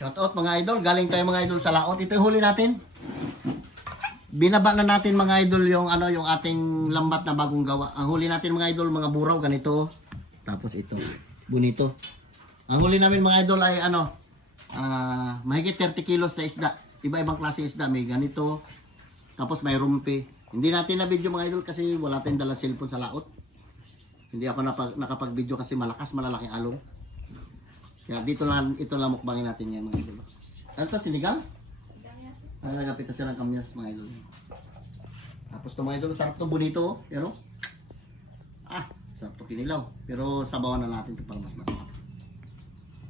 Shoutout mga idol, galing tayo mga idol sa laot. Ito yung huli natin. Binaba na natin mga idol yung yung ating lambat na bagong gawa. Ang huli natin mga idol, mga buraw ganito. Tapos ito, bonito. Ang huli namin mga idol ay mahigit 30 kilos na isda. Iba-ibang klase isda, may ganito. Tapos may rumpi. Hindi natin na video mga idol kasi wala tayong dala cellphone sa laot. Hindi ako nakapag-video kasi malalaking alon. Kaya ito lang mukbangin natin yan mga idol. Ano ito, sinigang? Nagapit na siya ng kamyas mga idol. Tapos ito mga idol, sarap to, bonito. Yan o. Sarap to kinilaw. Pero sabawan na natin ito para mas masarap.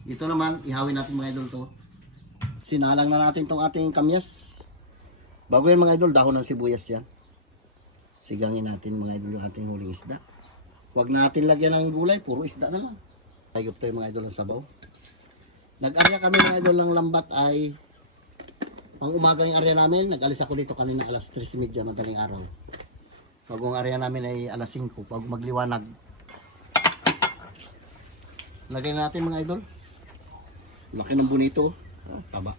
Ito naman, ihawin natin mga idol to. Sinalang na natin itong ating kamyas. Bago yan mga idol, dahon ng sibuyas yan. Sigangin natin mga idol yung ating huling isda. Huwag natin lagyan ng gulay, puro isda na lang. Ayop tayo mga idol ng sabaw. Nag-arya kami mga idol ng lambat ay pang umaga yung area namin. Nag-alis ako dito kanina alas 3:30 madaling araw. Pag ang area namin ay alas 5. Pag magliwanag, lagay natin mga idol. Laki ng bonito. Taba.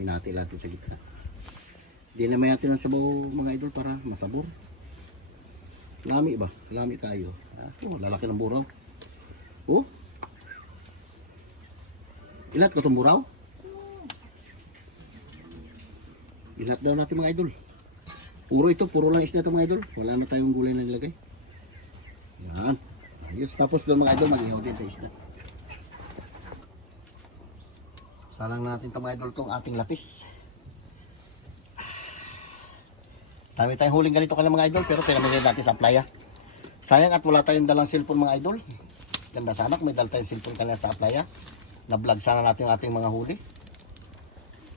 Hinati natin sa gitna. Hindi naman natin ang sabaw mga idol para masabor. Lami ba? Lami tayo. Lalaki ng buraw. Ilat ko itong buraw? Ilat daw natin mga idol. Puro lang isda ito mga idol. Wala na tayong gulay na nilagay. Yan. Ayos. Tapos doon mga idol, mag-ihaw din sa isda. Salang natin ito mga idol itong ating lapis. Dami tayong huling ganito ka mga idol, pero pinamigay natin sa playa. Sayang at wala tayong dalang cellphone mga idol. Ganda sana kung may dala tayong cellphone kanina sa playa. Na-vlog sana natin yung ating mga huli.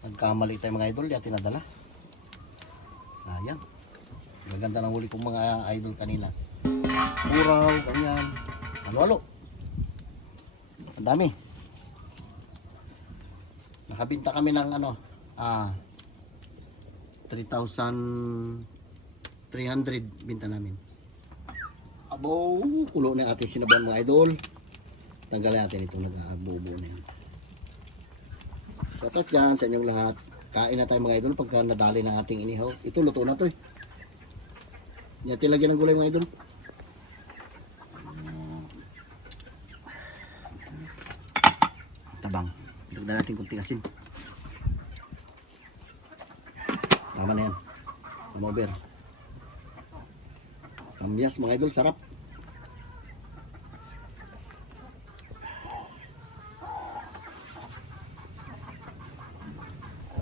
Nagkamali tayo mga idol, di atin nadala. Sayang. Maganda ng huli kong mga idol kanina. Buraw, ganyan. Halo-halo. Ang dami. Nakabinta kami ng 3,300 binta namin. Abo, kulo na ating sinabuan mga idol. Tanggalin natin itong nag-abubo na yan. Shoutout dyan sa inyong lahat. Kain na tayo mga idol pagka nadali ng ating inihaw. Ito luto na to eh. Hindi natin lagyan ng gulay mga idol. Tabang. Dagdagan natin kunting asin. Tama na yan. Tama over. Kamyas mga idol, sarap.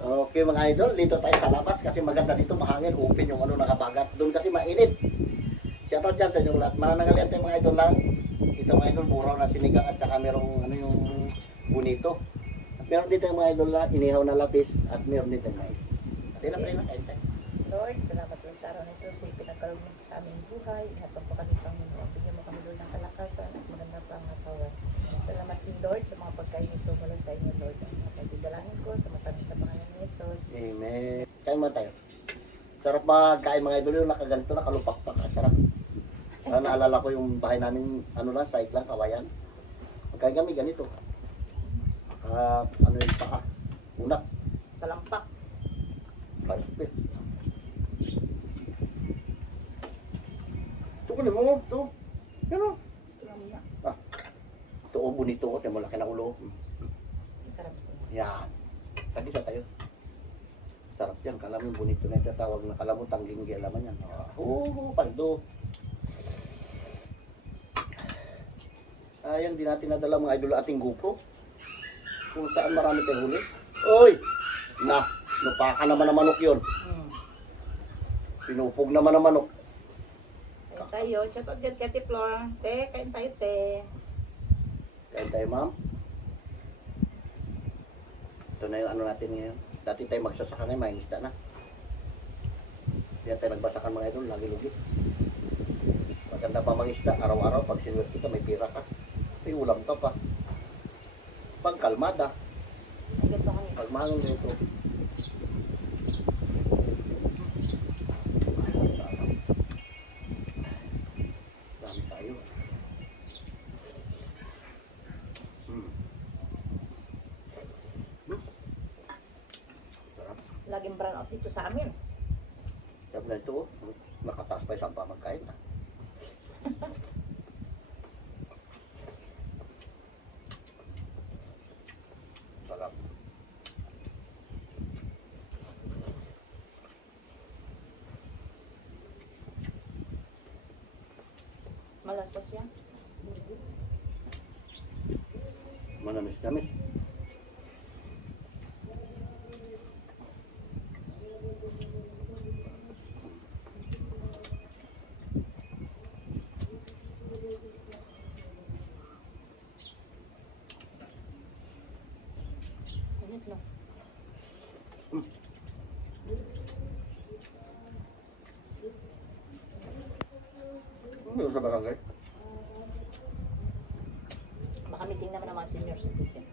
Okay mga idol, dito tayo sa labas kasi maganda dito, mahangin, open yung nakabagat. Doon kasi mainit. Shoutout dyan sa inyong lahat. Mananangalian tayo mga idol lang. Ito mga idol, buraw na sinigang at saka merong yung bonito. At meron dito yung mga idol na inihaw na lapis at meron dito yung mais. Sila pa rin lang, kain tayo. Lord, salamat po sa araw na ito sa pinagkalog mo sa aming buhay. Hatong po kami Panginoon. Bigyan mo kami Lord ng kalakasan at maganda pang katawan. Salamat din Lord sa mga pagkain ito mula sa inyo Lord. Ang mga pagdidalahin ko sa matamis na Panginoon ni Jesus. Amen. Kain mo tayo. Sarap magkain mga idol yung nakaganito, nakalupakpak. Sarap. Naalala ko yung bahay namin, site lang, kawayan. Magkain kami ganito. Yung paa. Unak. Sa lampak. Paspit. Ito ko na mo. Ito. Yan o. Ito o, bonito ko. Tiyan mo laki na ulo. Yan. Tagisa tayo. Sarap yan. Kalamin bonito na ito. Tawag na kalamong tangging gialaman yan. Paldo. Sayang, di natin nadala mga idol ating GoPro. Kung saan marami tayong huli. Oy! Nupakan naman ang manok yun. Pinupog naman ang manok. Kain tayo. Shoutout dyan kay Tiplor. Te, kain tayo te. Kain tayo ma'am. Ito na yung natin ngayon. Dati tayo magsasaka ngayon, may isda na. Diyan tayo nagbasakan mga idol, lagi lugi. Maganda pa mga isda, araw-araw pag sinuwerte kita may pira ka. May ulam ka pa. Pag kalmada. Pag mahal nito. Dami tayo. laging brown out dito sa amin. Sabi na ito, nakataas pa isang pamagkain na. Sarap. Malasa siya. Manamis-namis. Init, no? Ano sa barangay? Makamiting naman ang mga senior citizen.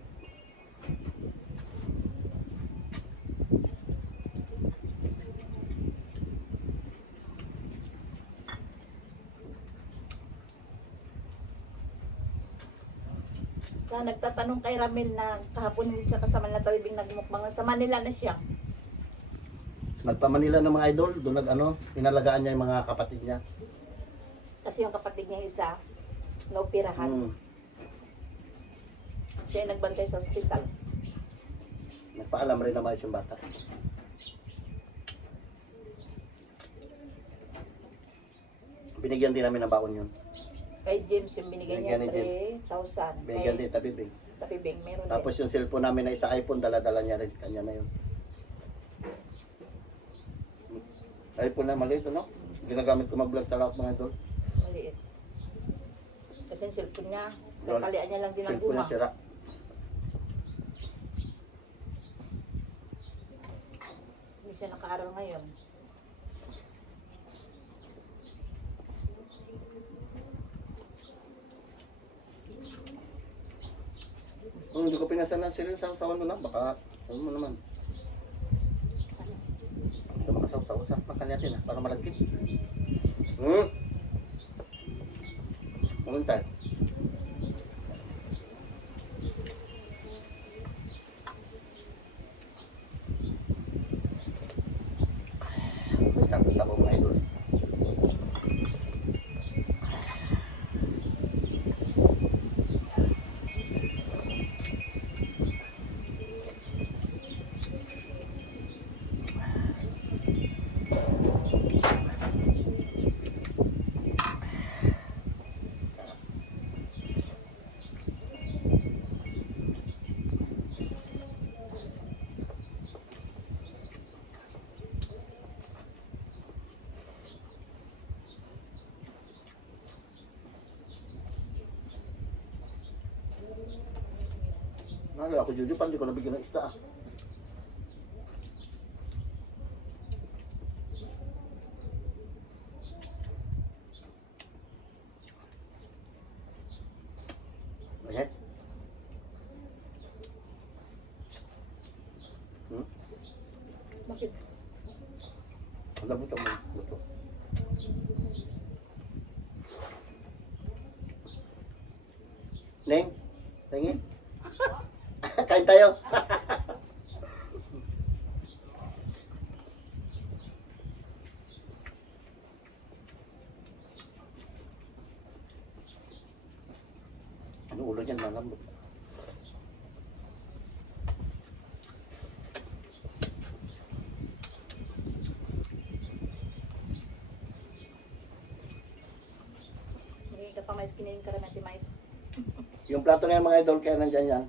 Sa nagtatanong kay Ramil na kahapon hindi siya kasama na talibing nagmukbang sa Manila na siya. Nagpa-Manila ng mga idol, doon inalagaan niya yung mga kapatid niya. Kasi yung kapatid niya isa, naoperahan. Siya yung nagbantay sa hospital. Nagpaalam rin na maayos yung bata. Binigyan din namin ng baon yun. Kay James yung binigay niya Binigyan ni 3,000. Binigyan din tabibing. Tabibing, meron Tapos yung cellphone namin na isa iPhone, dala-dala niya rin. Kanya na yun. iPhone na maliit, ano? Ginagamit ko mag-vlog sa lahat mga idol. din. Maliit. Kasi yung cellphone niya, kakalian niya lang din ang Cellphone guma. niya sira. Hindi siya nakaaral ngayon. Kung hindi ko pinasalan sila sa usawan mo na, baka ano mo naman. Ito makasaw-saw sa pangkaliatin para malagkit. Pumunta. Sakto-sakto mga idol. Ako Judy, hindi ko nabigyan ng isda. Okay? Bakit? Ang labot ang luto. Neng? Tingin? Kain tayo. Ano ulo niyan malambot. Hindi ka pa mais kinain ka rin natin mais. Yung plato na yan mga idol, kaya nandyan yan.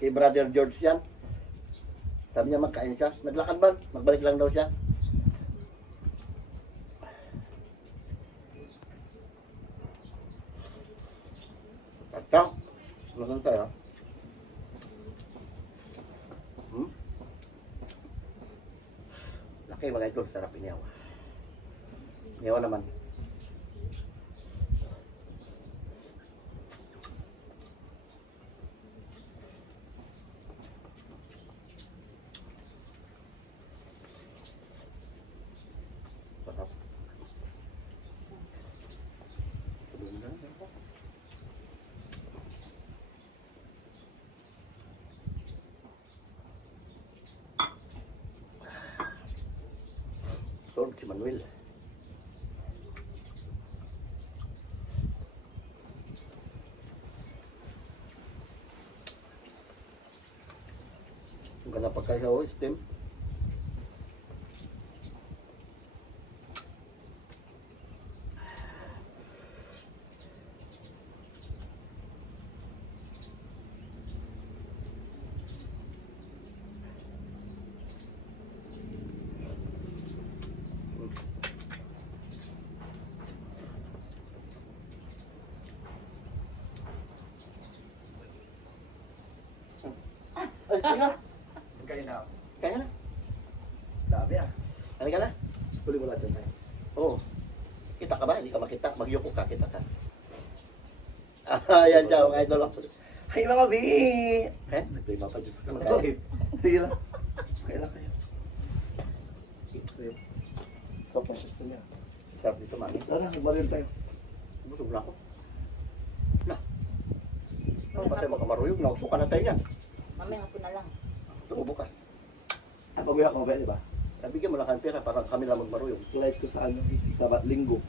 Kay Brother George yan. Sabi niya magkain siya. Naglakad ba? Magbalik lang daw siya. Atang. Magang tayo. Laki mga idol, sarap inihaw. Inihaw naman. Sarap. Si Manuel. Ang ganda pagkasaw, Stem. Ay, kaya. Kayo na. Kaya na. Sabi ah. Halika na. Huli mo lahat yun tayo. Oo. Kita ka ba? Hindi ka makita. Magyuko ka, kita ka. Ah, yan siya, mga idol. Hay mga bi! Eh, nagprima pa Diyos ka. Bakit? Sige lang. Kailan kayo? So precious to niya. Sarap dito, mami. Tara, magmaril tayo. Busog na ako. Na. Ano ba tayo makamaruyog? Nausukan na tayo yan. Mamaya hapon na lang. Gusto mo bukas. Ah, pag-uwi ako ba, di ba? Bigyan mo lang kang pera para kami lang magmaruyog. Live ko sa ano, sa linggo.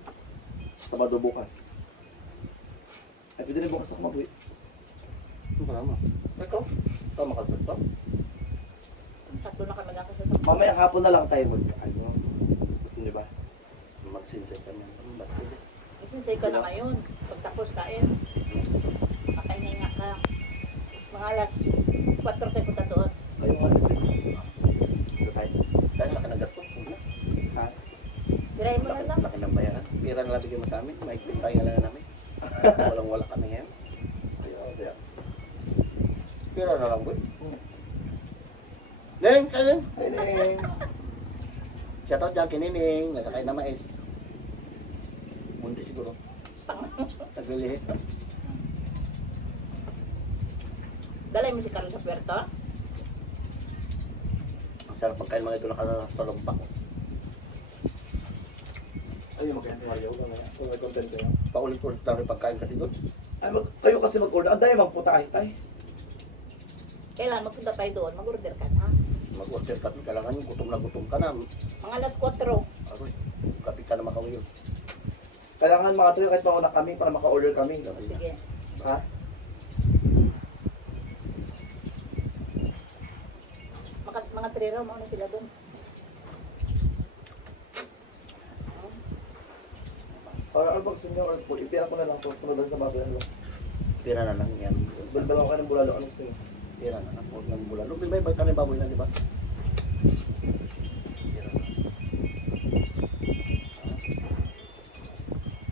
Sabado bukas. Ay, pwede rin bukas ako mag-uwi. Ano ba naman? Ikaw? Ikaw makalpot. Tatlo na kami magkakasasama. Mamaya hapon na lang tayo mag-ano. Gusto niyo ba? Magsinsay ka niyan. Ano ba? Pwede. Ipinsay ka na ngayon. Pagtapos kain, makahinga ka. Mga alas 4 tayo punta doon. Kayo nga, dito tayo. Dahil laki ng gastos. Una. Ha? Tirahin mo na lang. Laki ng bayaran. Pira na lang bigyan mo sa amin. May tayo nga lang namin. Walang-wala kami ngayon. Kaya. Pira na lang, boy. Neng, kanin. Ay, Neng. Shoutout dyan, kinining. Nagkakain na mais. Munti siguro. Naglilihit. Dalay mo si Carlo sa Puerto. Ang sarap pagkain mga ito sa lumpak. Ay, magkain si Mario. Kung may content kayo. Paulit-ulit lang yung pagkain kasi doon. Ay, kayo kasi mag-order. Ang dami magputahe tayo. Kailan magpunta tayo doon, mag-order ka na. Mag-order ka doon. Kailangan yung gutom ka na. Mga alas 4. Aroy, kapit ka na makawin yun. Kailangan mga tuloy kahit mauna kami para maka-order kami. O sige. Ha? Mga 3 raw, mauna sila doon. Para ano ba gusto niyo? Or ipira ko na lang po. Punod sa baboy. Ano? Pira na lang yan. Balbalan ko kayo ng bulalo. Ano gusto niyo? Pira na lang. Huwag ng bulan. May ka rin baboy na, di ba? Pira na.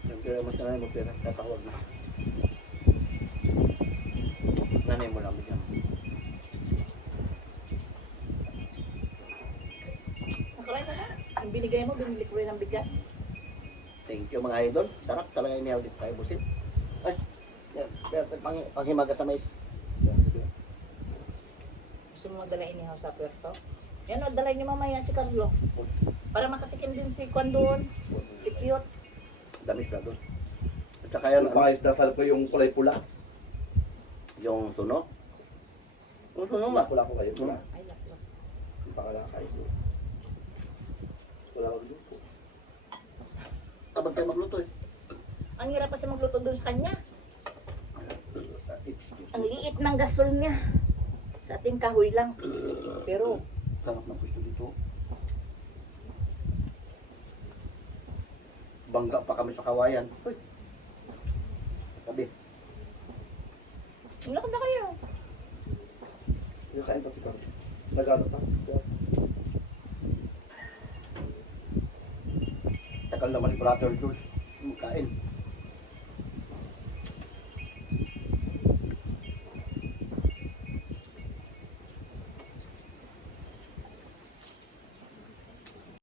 Yung pira mo sa mo pira. Tatawag na. Nanay mo lang bigyan. Nakalay ka na. Yung binigay mo, binili ko rin ng bigas. Thank you mga idol. Sarap talaga yung niyaw dito tayo busit. Ay, yan, panghimaga sa mais. Yan, sige. Gusto mo magdalain niya sa Puerto? Yan o, dalain niyo mamaya si Carlo. Para makatikim din si Kwan doon. Si Cute. Damis na doon. At saka yan, Yung pangayos dasal ko yung kulay pula. yung suno. Yung suno nga. Pula ko kayo. Pula. Ay, laklo. Yung pangalakay ko. Wala magluto. Tabag tayo magluto eh. Ang hirap kasi magluto doon sa kanya. Excuse Ang me. liit ng gasol niya. Sa ating kahoy lang. Pero, Sarap ng pwesto dito. Bangga pa kami sa kawayan. Uy. Sabi, lakad na kayo. Yung kain pa si Carl. Nagano pa. So, takal naman ni Brother Jules. Kain.